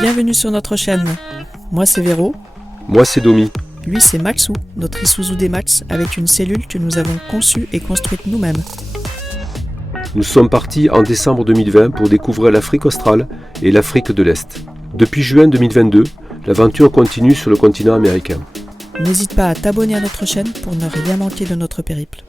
Bienvenue sur notre chaîne. Moi c'est Véro. Moi c'est Domi. Lui c'est Maxou, notre Isuzu D-Max avec une cellule que nous avons conçue et construite nous-mêmes. Nous sommes partis en décembre 2020 pour découvrir l'Afrique australe et l'Afrique de l'Est. Depuis juin 2022, l'aventure continue sur le continent américain. N'hésite pas à t'abonner à notre chaîne pour ne rien manquer de notre périple.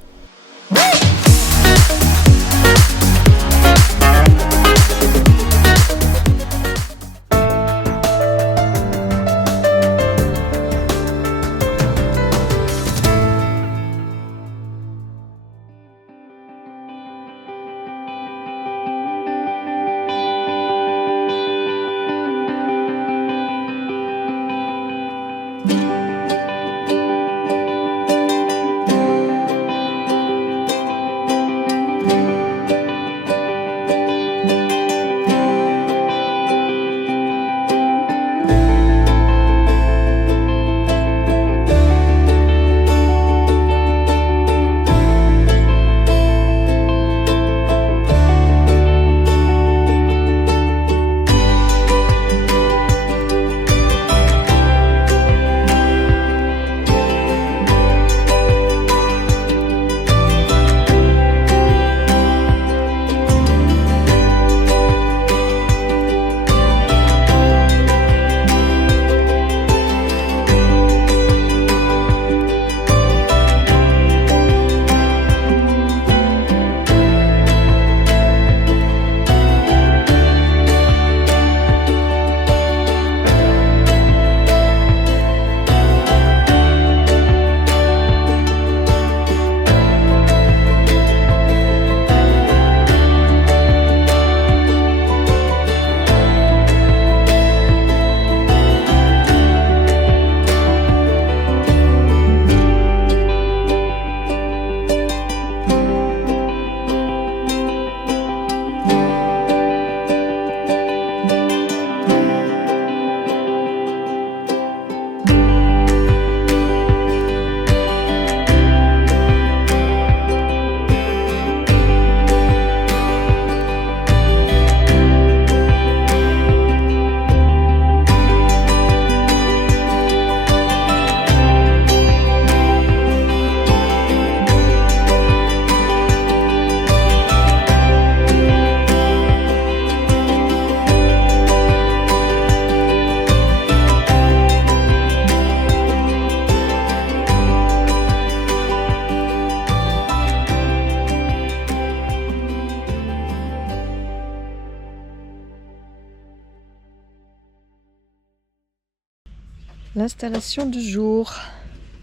L'installation du jour.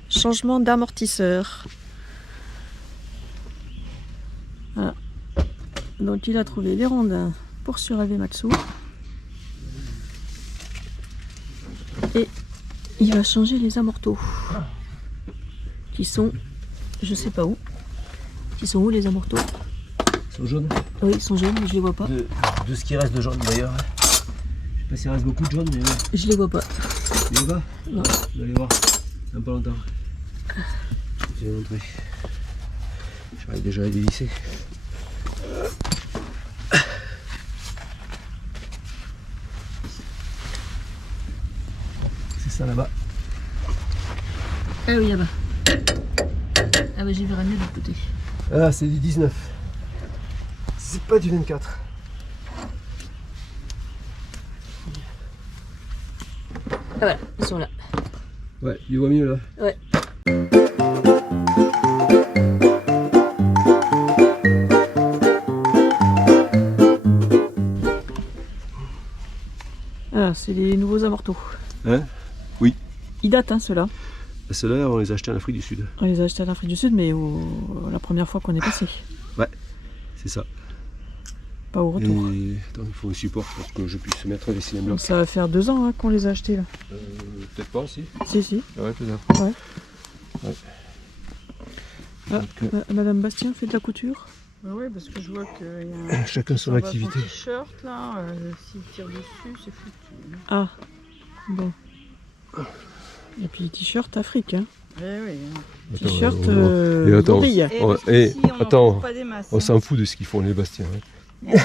Changement d'amortisseur. Voilà. Donc il a trouvé les rondins pour suraver Maxou. Et il va changer les amortos. Qui sont, je sais pas où. Qui sont où les amortos? Ils sont jaunes? Oui, ils sont jaunes, mais je les vois pas. De ce qui reste de jaune d'ailleurs. Je sais pas s'il reste beaucoup de jaune, mais ouais. Je les vois pas. Tu les vois pas? Non. Vous allez voir. Dans pas longtemps. Je vais vous montrer. J'arrive déjà à les dévisser. C'est ça là-bas. Ah oui, là-bas. Ah bah j'ai vu ramener de l'autre côté. Ah, c'est du 19. C'est pas du 24. voilà, ils sont là. Ouais, tu vois mieux là. Ouais. Ah, c'est les nouveaux amortaux. Hein? Oui. Ils datent, hein, ceux-là. Ceux-là, on les a achetés en Afrique du Sud. On les a achetés en Afrique du Sud, mais la première fois qu'on est passé. Ouais, c'est ça. Pas au retour. Et attends, il faut un support pour que je puisse mettre les cylindres. Donc ça va faire 2 ans hein, qu'on les a achetés là. Peut-être pas, si. Si. Ouais, peut-être. Ouais. Ouais. Ah, Donc, Madame Bastien fait de la couture. Oui, parce que je vois qu'il y a un chacun son activité. t-shirt là, s'il tire dessus, c'est foutu. Ah, bon. Et puis t-shirt Afrique, hein. Eh oui. Attends, T-shirt et attends, gorille. attends, pas des masses. on s'en fout de ce qu'ils font les Bastiens. Hein.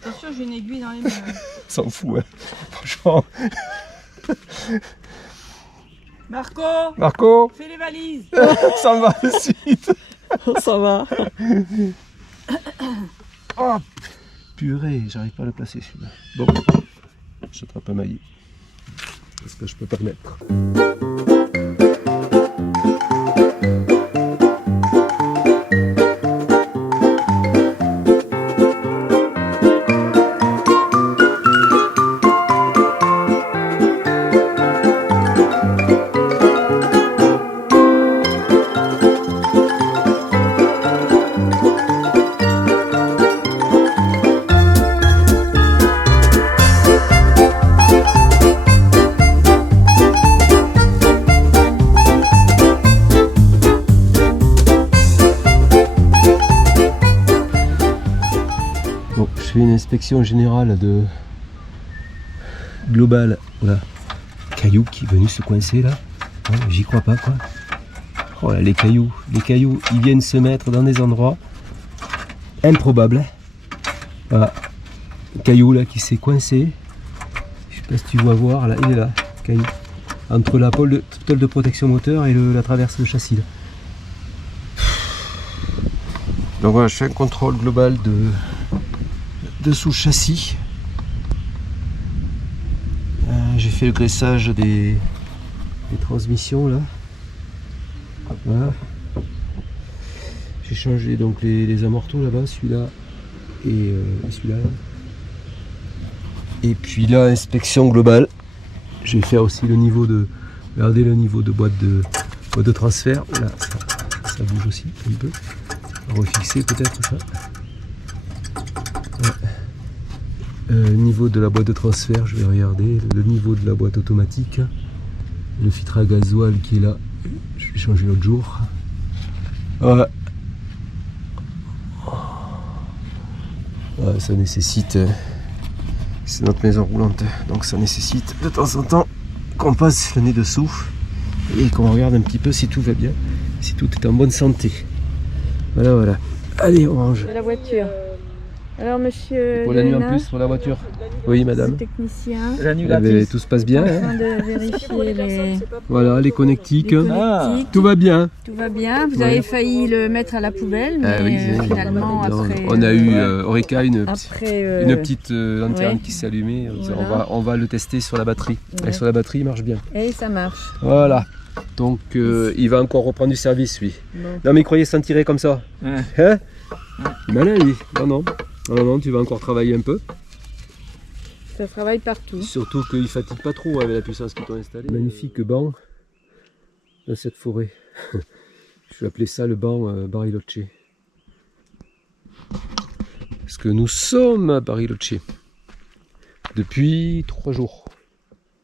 Attention, j'ai une aiguille dans les mains. On s'en fout, hein. Franchement. Marco, Marco, fais les valises. ça va de suite. Ça va. Oh, purée, j'arrive pas à le placer celui-là. Bon, j'attrape un maillet. Parce que je peux pas le mettre. Bon, je fais une inspection générale de globale. Voilà, caillou qui est venu se coincer là. Oh, j'y crois pas quoi. Oh là, les cailloux, ils viennent se mettre dans des endroits improbables. Voilà, le caillou là qui s'est coincé. Je sais pas si tu vois voir là, il est là, caillou. Entre la tôle de protection moteur et la traverse de châssis là. Donc voilà, je fais un contrôle global de sous châssis. J'ai fait le graissage des transmissions là. Voilà. J'ai changé donc les amortaux là-bas, celui-là et celui-là. Et puis là, inspection globale. Je vais faire aussi le niveau de. Regardez le niveau de boîte de transfert. Là, ça bouge aussi un peu. Refixer peut-être ça. Ouais. Niveau de la boîte de transfert, je vais regarder le niveau de la boîte automatique, le filtre à gasoil qui est là, je l'ai changé l'autre jour. Ouais. Ouais, ça nécessite, c'est notre maison roulante, donc ça nécessite de temps en temps qu'on passe le nez dessous et qu'on regarde un petit peu si tout va bien, si tout est en bonne santé. Voilà. Allez, on range. De la voiture. Alors monsieur Pour la nuit en plus pour la voiture. Oui madame. Technicien. Tout se passe bien. En Hein. train de vérifier les Voilà les connectiques. connectiques. Tout va bien. Tout va bien. Vous Ouais. avez failli le mettre à la poubelle, mais finalement après. On a eu Eureka une petite lanterne ouais. qui s'est allumée. Voilà. On va le tester sur la batterie. Ouais. Et sur la batterie il marche bien. Et ça marche. Voilà. Donc il va encore reprendre du service lui. Bon. Non mais il croyait s'en tirer comme ça. Ouais. Hein? Malin lui. Non, tu vas encore travailler un peu. Ça travaille partout. Surtout qu'il ne fatigue pas trop avec la puissance qu'ils t'ont installée. Magnifique banc dans cette forêt. Je vais appeler ça le banc Bariloche. Parce que nous sommes à Bariloche depuis 3 jours.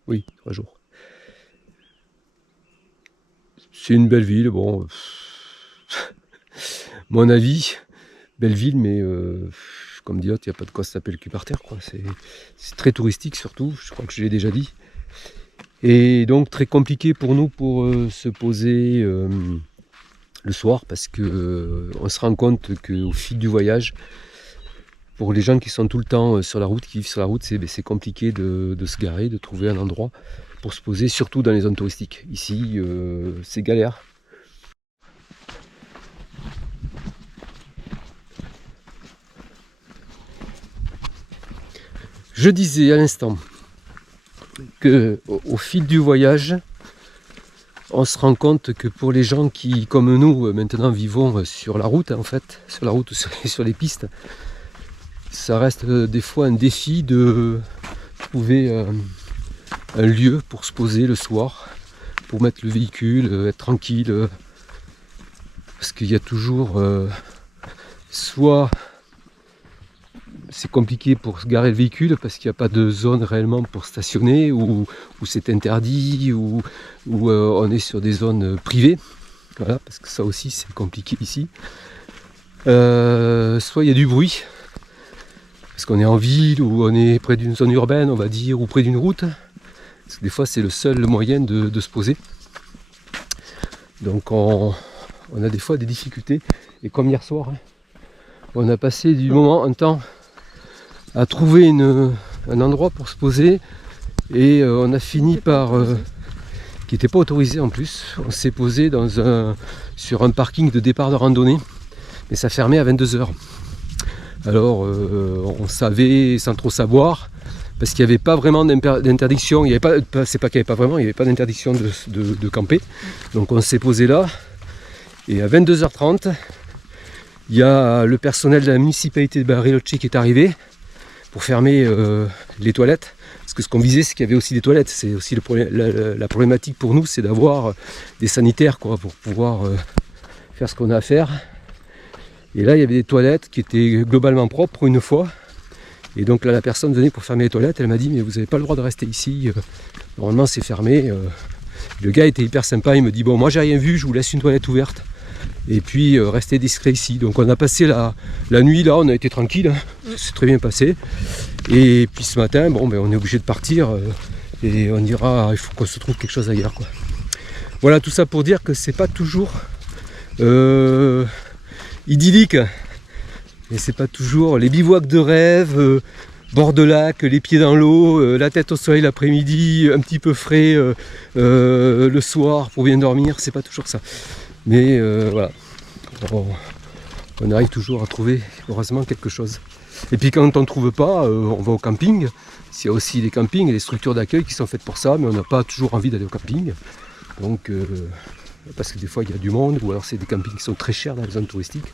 Oui, 3 jours. C'est une belle ville, bon. Mon avis, belle ville, mais comme dit l'autre, il n'y a pas de quoi se taper le cul par terre, quoi. C'est très touristique surtout, je crois que je l'ai déjà dit. Et donc très compliqué pour nous pour se poser le soir, parce que on se rend compte qu'au fil du voyage, pour les gens qui sont tout le temps sur la route, qui vivent sur la route, c'est compliqué de se garer, de trouver un endroit pour se poser, surtout dans les zones touristiques. Ici, c'est galère. Je disais à l'instant qu'au fil du voyage, on se rend compte que pour les gens qui, comme nous, maintenant vivons sur la route, en fait, sur la route ou sur les pistes, ça reste des fois un défi de trouver un lieu pour se poser le soir, pour mettre le véhicule, être tranquille, parce qu'il y a toujours soit c'est compliqué pour se garer le véhicule parce qu'il n'y a pas de zone réellement pour stationner, ou c'est interdit, ou on est sur des zones privées, voilà, parce que ça aussi c'est compliqué ici. Soit il y a du bruit, parce qu'on est en ville, ou on est près d'une zone urbaine, on va dire, ou près d'une route, parce que des fois c'est le seul moyen de se poser. Donc on a des fois des difficultés, et comme hier soir, on a passé du moment, un temps, à trouver un endroit pour se poser, et on a fini par, qui n'était pas autorisé en plus, on s'est posé sur un parking de départ de randonnée, mais ça fermait à 22h. Alors on savait sans trop savoir, parce qu'il n'y avait pas vraiment d'interdiction, c'est pas qu'il n'y avait pas vraiment, il n'y avait pas d'interdiction de camper, donc on s'est posé là, et à 22h30, il y a le personnel de la municipalité de Bariloche qui est arrivé pour fermer les toilettes. Parce que ce qu'on visait, c'est qu'il y avait aussi des toilettes. C'est aussi la problématique pour nous, c'est d'avoir des sanitaires, quoi, pour pouvoir faire ce qu'on a à faire. Et là, il y avait des toilettes qui étaient globalement propres pour une fois. Et donc là, la personne venait pour fermer les toilettes. Elle m'a dit, mais vous n'avez pas le droit de rester ici. Normalement, c'est fermé. Le gars était hyper sympa. Il me dit, bon, moi, j'ai rien vu. Je vous laisse une toilette ouverte. Et puis rester discret ici. Donc on a passé la nuit là, on a été tranquille, c'est très bien passé. Et puis ce matin, bon, on est obligé de partir et on dira, il faut qu'on se trouve quelque chose ailleurs, quoi. Voilà, tout ça pour dire que c'est pas toujours idyllique, et c'est pas toujours les bivouacs de rêve, bord de lac, les pieds dans l'eau, la tête au soleil l'après-midi, un petit peu frais le soir pour bien dormir, c'est pas toujours ça. Mais voilà, on arrive toujours à trouver heureusement quelque chose. Et puis quand on ne trouve pas, on va au camping. Il y a aussi des campings et des structures d'accueil qui sont faites pour ça, mais on n'a pas toujours envie d'aller au camping. Donc, parce que des fois il y a du monde, ou alors c'est des campings qui sont très chers dans les zones touristiques.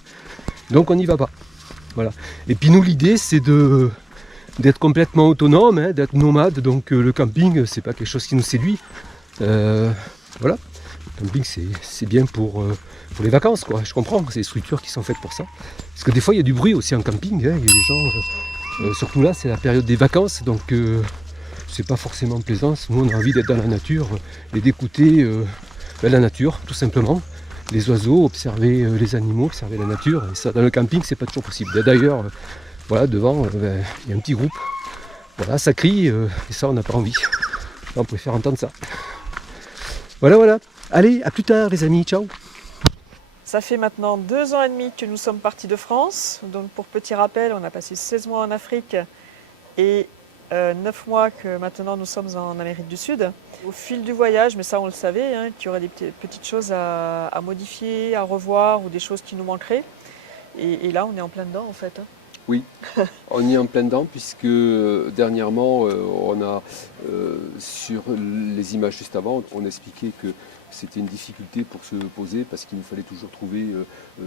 Donc on n'y va pas. Voilà. Et puis nous, l'idée c'est d'être complètement autonome, hein, d'être nomade. Donc le camping, c'est pas quelque chose qui nous séduit. Voilà. Le camping, c'est bien pour les vacances, quoi. Je comprends, c'est des structures qui sont faites pour ça. Parce que des fois, il y a du bruit aussi en camping, hein. Il y a des gens, surtout là, c'est la période des vacances, donc c'est pas forcément plaisant. Nous, on a envie d'être dans la nature et d'écouter la nature, tout simplement. Les oiseaux, observer les animaux, observer la nature. Et ça, dans le camping, c'est pas toujours possible. D'ailleurs, voilà, devant, il y a un petit groupe. Voilà, ça crie, et ça, on n'a pas envie. On préfère entendre ça. Voilà, voilà. Allez, à plus tard les amis, ciao. Ça fait maintenant 2 ans et demi que nous sommes partis de France. Donc pour petit rappel, on a passé 16 mois en Afrique et 9 mois que maintenant nous sommes en Amérique du Sud. Au fil du voyage, mais ça on le savait, hein, qu'il y aurait des petites choses à modifier, à revoir, ou des choses qui nous manqueraient. Et là on est en plein dedans en fait. Hein. Oui, on y est en plein dedans, puisque dernièrement, on a, sur les images juste avant, on expliquait que c'était une difficulté pour se poser, parce qu'il nous fallait toujours trouver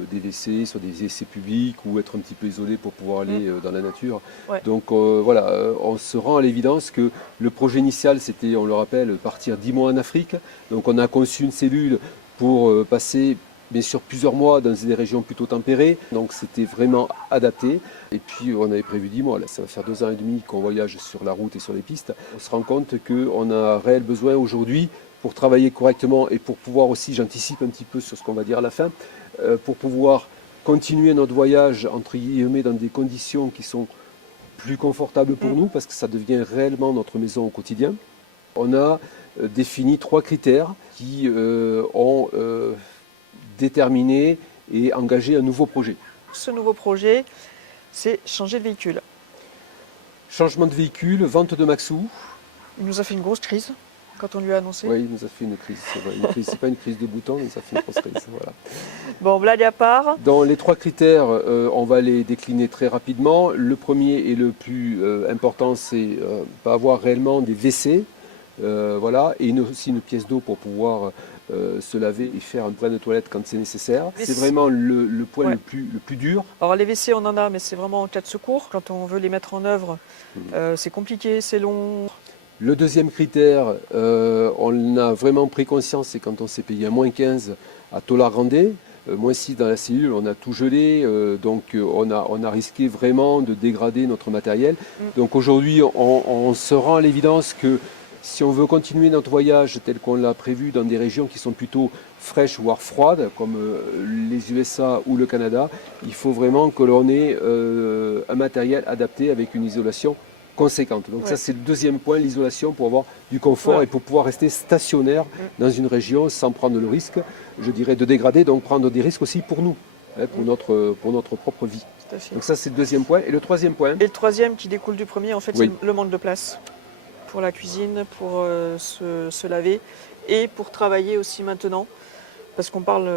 des WC, soit des WC publics, ou être un petit peu isolé pour pouvoir aller dans la nature. Ouais. Donc voilà, on se rend à l'évidence que le projet initial, c'était, on le rappelle, partir 10 mois en Afrique. Donc on a conçu une cellule pour passer bien sûr plusieurs mois dans des régions plutôt tempérées, donc c'était vraiment adapté. Et puis on avait prévu 10 mois, là ça va faire 2 ans et demi qu'on voyage sur la route et sur les pistes. On se rend compte qu'on a réel besoin aujourd'hui pour travailler correctement et pour pouvoir aussi, j'anticipe un petit peu sur ce qu'on va dire à la fin, pour pouvoir continuer notre voyage entre guillemets dans des conditions qui sont plus confortables pour nous, parce que ça devient réellement notre maison au quotidien. On a défini 3 critères qui ont déterminer et engager un nouveau projet. Ce nouveau projet, c'est changer de véhicule. Changement de véhicule, vente de Maxou. Il nous a fait une grosse crise quand on lui a annoncé. Oui, il nous a fait une crise. C'est pas une crise de bouton, il nous a fait une grosse crise. Voilà. Bon, blague à part. Dans les 3 critères, on va les décliner très rapidement. Le premier et le plus important, c'est pas avoir réellement des WC. voilà, et aussi une pièce d'eau pour pouvoir se laver et faire un point de toilette quand c'est nécessaire. C'est vraiment le point Ouais. le plus dur. Alors les WC on en a, mais c'est vraiment en cas de secours. Quand on veut les mettre en œuvre, c'est compliqué, c'est long. Le deuxième critère, on a vraiment pris conscience, c'est quand on s'est payé à -15 à Tolarandé. -6 dans la cellule, on a tout gelé, donc on a risqué vraiment de dégrader notre matériel. Donc aujourd'hui, on se rend à l'évidence que si on veut continuer notre voyage tel qu'on l'a prévu dans des régions qui sont plutôt fraîches voire froides, comme les USA ou le Canada, il faut vraiment que l'on ait un matériel adapté avec une isolation conséquente. Donc ça c'est le deuxième point, l'isolation, pour avoir du confort et pour pouvoir rester stationnaire dans une région sans prendre le risque, je dirais, de dégrader, donc prendre des risques aussi pour nous, hein, pour notre propre vie. Tout à fait. Donc ça c'est le deuxième point. Et le troisième point? Et le troisième qui découle du premier, en fait, Oui. c'est le manque de place pour la cuisine, pour se laver et pour travailler aussi maintenant. Parce qu'on parle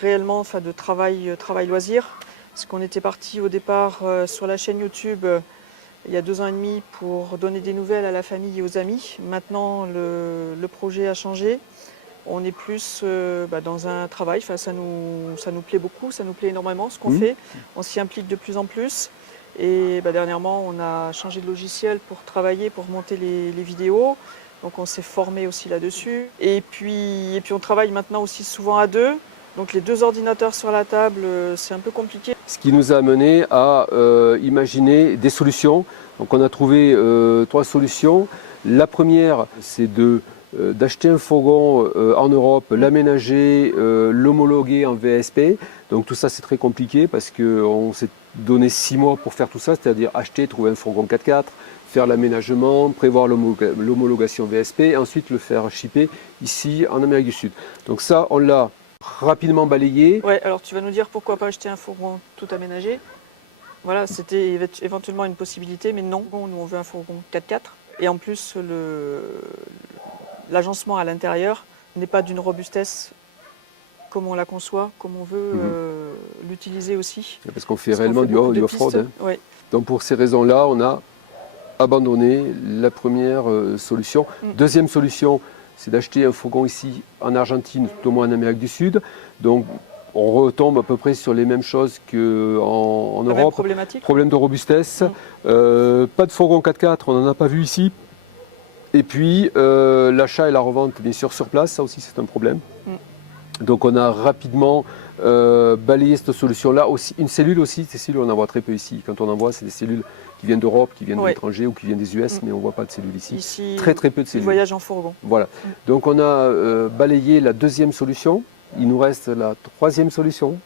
réellement de travail loisir. Parce qu'on était parti au départ sur la chaîne YouTube il y a 2 ans et demi pour donner des nouvelles à la famille et aux amis. Maintenant, le projet a changé. On est plus dans un travail. Enfin, ça nous plaît beaucoup, ça nous plaît énormément ce qu'on fait. On s'y implique de plus en plus. Et dernièrement, on a changé de logiciel pour travailler, pour monter les vidéos. Donc on s'est formé aussi là-dessus. Et puis on travaille maintenant aussi souvent à deux. Donc les 2 ordinateurs sur la table, c'est un peu compliqué. Ce qui nous a amené à imaginer des solutions. Donc on a trouvé 3 solutions. La première, c'est d'acheter un fourgon en Europe, l'aménager, l'homologuer en VSP. Donc tout ça c'est très compliqué parce qu'on s'est donné 6 mois pour faire tout ça, c'est-à-dire acheter, trouver un fourgon 4x4, faire l'aménagement, prévoir l'homologation VSP, et ensuite le faire shipper ici en Amérique du Sud. Donc ça, on l'a rapidement balayé. Ouais, alors tu vas nous dire pourquoi pas acheter un fourgon tout aménagé. Voilà, c'était éventuellement une possibilité, mais non, nous on veut un fourgon 4x4. Et en plus, l'agencement à l'intérieur n'est pas d'une robustesse comme on la conçoit, comme on veut l'utiliser aussi. Parce qu'on fait réellement du off-road. Hein. Ouais. Donc pour ces raisons-là, on a abandonné la première solution. Deuxième solution, c'est d'acheter un fourgon ici en Argentine, tout au moins en Amérique du Sud. Donc on retombe à peu près sur les mêmes choses qu'en Europe. Problème de robustesse. Pas de fourgon 4x4, on n'en a pas vu ici. Et puis l'achat et la revente, bien sûr, sur place, ça aussi c'est un problème. Donc on a rapidement balayé cette solution-là. Une cellule aussi, ces cellules on en voit très peu ici. Quand on en voit, c'est des cellules qui viennent d'Europe, qui viennent de l'étranger ou qui viennent des US, mais on ne voit pas de cellules ici. Ici, très peu de cellules. Voyage en fourgon. Voilà. Donc on a balayé la deuxième solution. Il nous reste la troisième solution.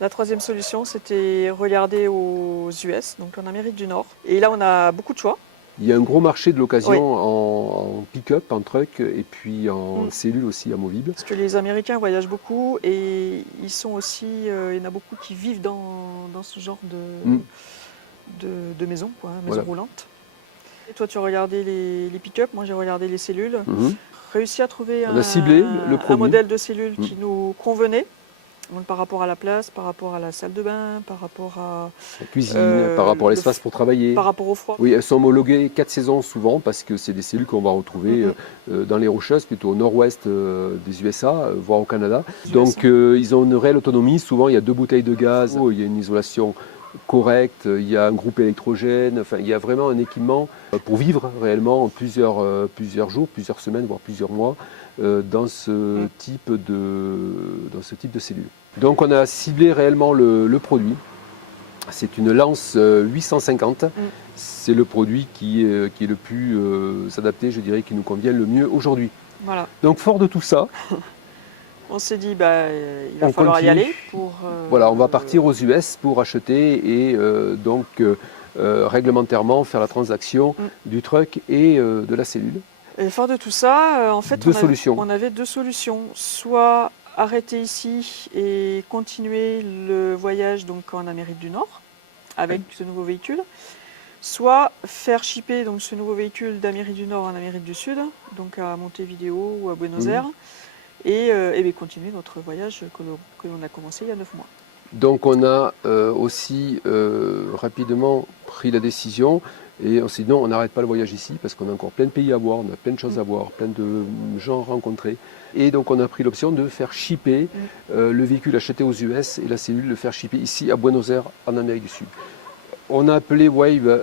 La troisième solution, c'était regarder aux US, donc en Amérique du Nord. Et là, on a beaucoup de choix. Il y a un gros marché de l'occasion en pick-up, en truck et puis en cellule aussi amovible. Parce que les Américains voyagent beaucoup et ils sont aussi, il y en a beaucoup qui vivent dans ce genre de maison, quoi, maison roulante. Et toi, tu as regardé les pick-up, moi j'ai regardé les cellules. Réussi à trouver un modèle de cellule qui nous convenait. Donc, par rapport à la place, par rapport à la salle de bain, par rapport à la cuisine, par rapport à l'espace pour travailler. Par rapport au froid. Oui, elles sont homologuées 4 saisons souvent parce que c'est des cellules qu'on va retrouver dans les Rocheuses, plutôt au nord-ouest des USA, voire au Canada. Donc ils ont une réelle autonomie. Souvent il y a 2 bouteilles de gaz, il y a une isolation correcte, il y a un groupe électrogène, enfin il y a vraiment un équipement pour vivre réellement plusieurs jours, plusieurs semaines, voire plusieurs mois dans ce type de cellules. Donc on a ciblé réellement le produit. C'est une Lance 850. C'est le produit qui est le plus adapté, je dirais, qui nous convient le mieux aujourd'hui. Voilà. Donc fort de tout ça, on s'est dit il va falloir y aller pour. Voilà, on va partir aux US pour acheter et donc réglementairement faire la transaction du truck et de la cellule. Et fort de tout ça, en fait, on avait 2 solutions. Soit arrêter ici et continuer le voyage donc en Amérique du Nord avec ce nouveau véhicule, soit faire shipper donc ce nouveau véhicule d'Amérique du Nord en Amérique du Sud, donc à Montevideo ou à Buenos Aires, et continuer notre voyage que l'on a commencé il y a 9 mois. Donc on a aussi rapidement pris la décision Et on s'est dit non, on n'arrête pas le voyage ici parce qu'on a encore plein de pays à voir, on a plein de choses à voir, plein de gens à rencontrer. Et donc on a pris l'option de faire shipper le véhicule acheté aux US et la cellule le faire shipper ici à Buenos Aires en Amérique du Sud. On a appelé Wave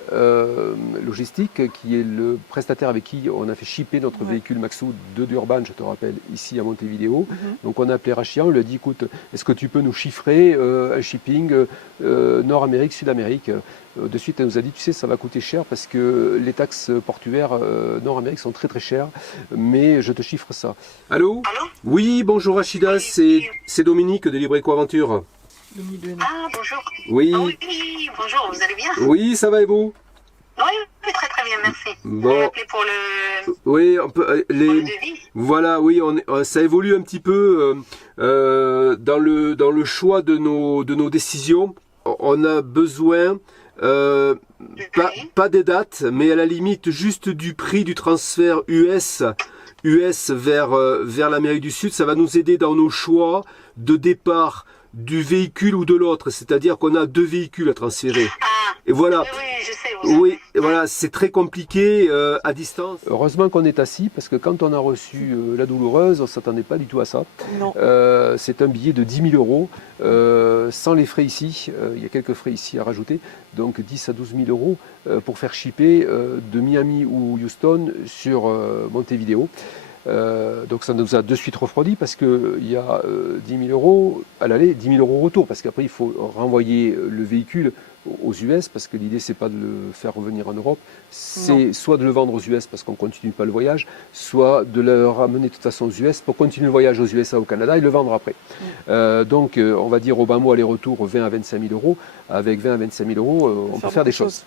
Logistique, qui est le prestataire avec qui on a fait shipper notre véhicule Maxou de Durban, je te rappelle, ici à Montevideo. Donc on a appelé Rachia, on lui a dit écoute, est-ce que tu peux nous chiffrer un shipping Nord-Amérique, Sud-Amérique De suite, elle nous a dit tu sais, ça va coûter cher parce que les taxes portuaires Nord-Amérique sont très très chères, mais je te chiffre ça. Allô ? Allô ? Oui, bonjour Rachida, c'est Dominique de Libre Eco Aventure. Ah, bonjour. Oui. Ah oui, bonjour, vous allez bien ? Oui, ça va et vous ? Oui, très très bien, merci. Bon. Vous m'appelez pour le, Oui, pour le devis ? voilà, oui, ça évolue un petit peu dans le choix de nos décisions. On a besoin pas des dates, mais à la limite juste du prix du transfert US vers l'Amérique du Sud. Ça va nous aider dans nos choix de départ du véhicule ou de l'autre, c'est-à-dire qu'on a 2 véhicules à transférer. Ah, Et voilà. oui, je sais. Oui, voilà, c'est très compliqué à distance. Heureusement qu'on est assis, parce que quand on a reçu la douloureuse, on ne s'attendait pas du tout à ça. Non. C'est un billet de 10 000 euros, sans les frais ici. Il y a quelques frais ici à rajouter, donc 10 à 12 000 euros pour faire shipper de Miami ou Houston sur Montevideo. Donc ça nous a de suite refroidi parce qu'il y a 10 000 euros à l'aller, 10 000 euros au retour, parce qu'après il faut renvoyer le véhicule aux US, parce que l'idée c'est pas de le faire revenir en Europe, c'est soit de le vendre aux US parce qu'on continue pas le voyage, soit de le ramener de toute façon aux US pour continuer le voyage aux USA, au Canada et le vendre après. Donc on va dire au bas mot aller-retour 20 à 25 000 euros. Avec 20 à 25 000 euros, on peut faire des choses.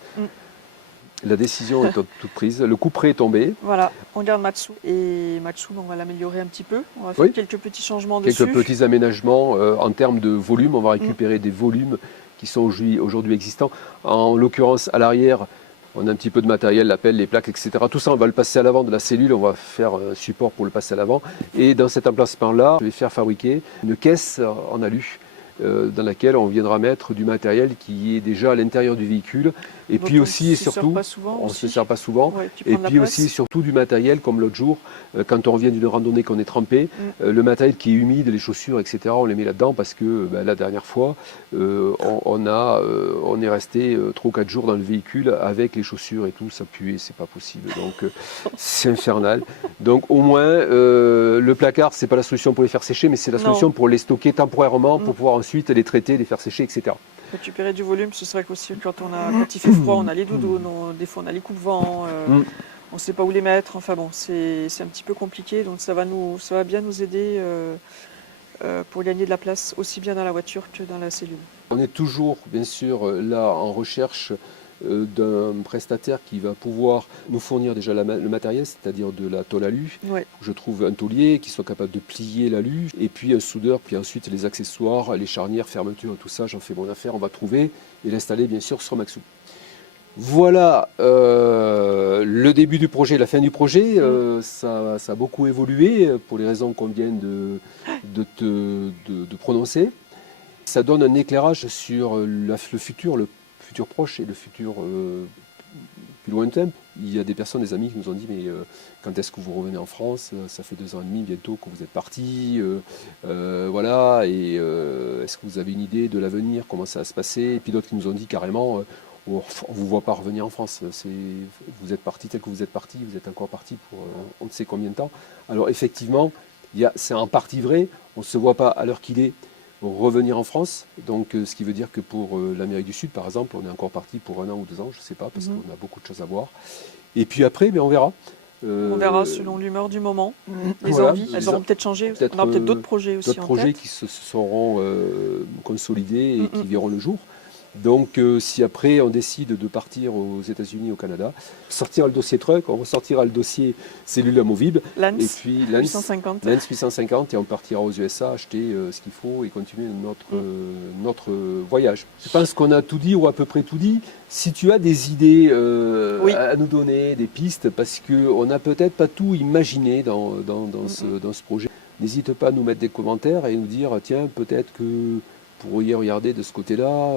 La décision est toute prise, le coup près est tombé. Voilà, on garde Matsu. Et Matsu, on va l'améliorer un petit peu. On va faire quelques petits changements dessus. Quelques petits aménagements en termes de volume. On va récupérer des volumes qui sont aujourd'hui existants. En l'occurrence, à l'arrière, on a un petit peu de matériel, la pelle, les plaques, etc. Tout ça, on va le passer à l'avant de la cellule. On va faire un support pour le passer à l'avant. Et dans cet emplacement-là, je vais faire fabriquer une caisse en alu dans laquelle on viendra mettre du matériel qui est déjà à l'intérieur du véhicule. Et donc puis aussi et surtout, on ne se sert pas souvent. Ouais, et puis aussi et surtout du matériel comme l'autre jour, quand on revient d'une randonnée qu'on est trempé, le matériel qui est humide, les chaussures, etc. On les met là-dedans parce que la dernière fois, on est resté 3 ou 4 jours dans le véhicule avec les chaussures et tout, ça puait, c'est pas possible. Donc c'est infernal. Donc au moins le placard, c'est pas la solution pour les faire sécher, mais c'est la solution pour les stocker temporairement pour pouvoir ensuite les traiter, les faire sécher, etc. Récupérer du volume, ce serait qu'aussi quand il fait froid, on a les doudounes, des fois on a les coupe-vents, on ne sait pas où les mettre. Enfin bon, c'est un petit peu compliqué, donc ça va bien nous aider pour gagner de la place aussi bien dans la voiture que dans la cellule. On est toujours, bien sûr, là en recherche d'un prestataire qui va pouvoir nous fournir déjà le matériel, c'est-à-dire de la tôle alu. Je trouve un taulier qui soit capable de plier l'alu, et puis un soudeur, puis ensuite les accessoires, les charnières, fermetures, tout ça, j'en fais mon affaire, on va trouver et l'installer bien sûr sur Maxou. Voilà le début du projet, la fin du projet, ça a beaucoup évolué pour les raisons qu'on vient de prononcer. Ça donne un éclairage sur le futur proche et le futur plus lointain. Il y a des personnes, des amis qui nous ont dit mais quand est-ce que vous revenez en France ? Ça fait 2 ans et demi bientôt que vous êtes partis. Voilà, et est-ce que vous avez une idée de l'avenir, comment ça va se passer ? Et puis d'autres qui nous ont dit carrément on ne vous voit pas revenir en France. Vous êtes partis tel que vous êtes partis, vous êtes encore partis pour on ne sait combien de temps. Alors effectivement, c'est en partie vrai, on ne se voit pas à l'heure qu'il est revenir en France, donc ce qui veut dire que pour l'Amérique du Sud par exemple, on est encore parti pour 1 an ou 2 ans, je ne sais pas, parce qu'on a beaucoup de choses à voir. Et puis après, on verra. On verra selon l'humeur du moment, les envies, elles auront peut-être changé, on aura peut-être d'autres projets aussi d'autres projets qui se seront consolidés et qui verront le jour. Donc si après on décide de partir aux États-Unis, au Canada, sortira le dossier truck, on ressortira le dossier cellule amovible, Lance, et puis Lance 850, et on partira aux USA acheter ce qu'il faut et continuer notre voyage. Je pense qu'on a tout dit ou à peu près tout dit. Si tu as des idées à nous donner, des pistes, parce qu'on n'a peut-être pas tout imaginé dans ce projet, n'hésite pas à nous mettre des commentaires et nous dire tiens, peut-être que vous pourriez regarder de ce côté-là.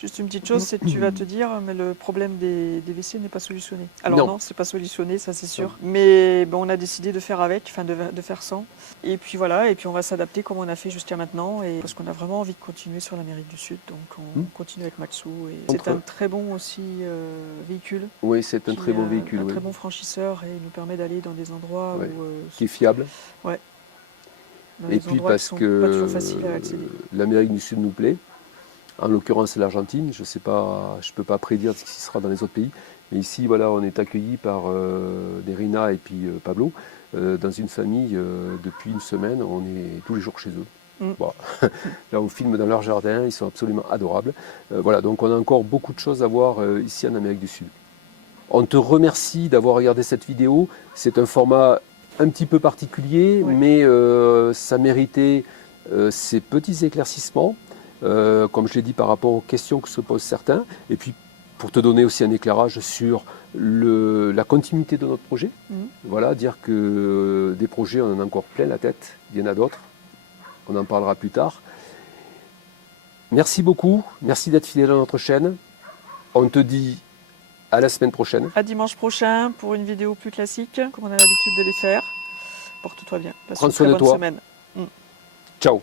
Juste une petite chose, c'est que tu vas te dire, mais le problème des WC n'est pas solutionné. Alors non, c'est pas solutionné, ça c'est sûr. Mais bon, on a décidé de faire avec, enfin de faire sans. Et puis voilà, et puis on va s'adapter comme on a fait jusqu'à maintenant, et parce qu'on a vraiment envie de continuer sur l'Amérique du Sud, donc on continue avec Matsu. Et c'est un très bon aussi véhicule. Oui, c'est un très bon véhicule. Un très bon franchisseur et il nous permet d'aller dans des endroits où, qui est fiable. Ouais. Et puis parce que l'Amérique du Sud nous plaît. En l'occurrence, l'Argentine, je sais pas, je peux pas prédire ce qui sera dans les autres pays. Mais ici, voilà, on est accueillis par Nerina et puis Pablo dans une famille depuis une semaine. On est tous les jours chez eux. Bon. Là, on filme dans leur jardin. Ils sont absolument adorables. Voilà, donc on a encore beaucoup de choses à voir ici en Amérique du Sud. On te remercie d'avoir regardé cette vidéo. C'est un format un petit peu particulier, mais ça méritait ces petits éclaircissements. Comme je l'ai dit par rapport aux questions que se posent certains, et puis pour te donner aussi un éclairage sur la continuité de notre projet. Voilà, dire que des projets, on en a encore plein la tête, il y en a d'autres, on en parlera plus tard. Merci beaucoup, merci d'être fidèle à notre chaîne. On te dit à la semaine prochaine. À dimanche prochain pour une vidéo plus classique, comme on a l'habitude de les faire. Porte-toi bien, passe une très bonne semaine. Ciao,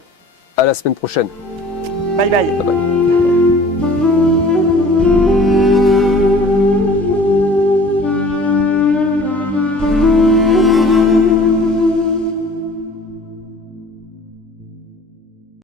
à la semaine prochaine. Bye bye. Bye bye.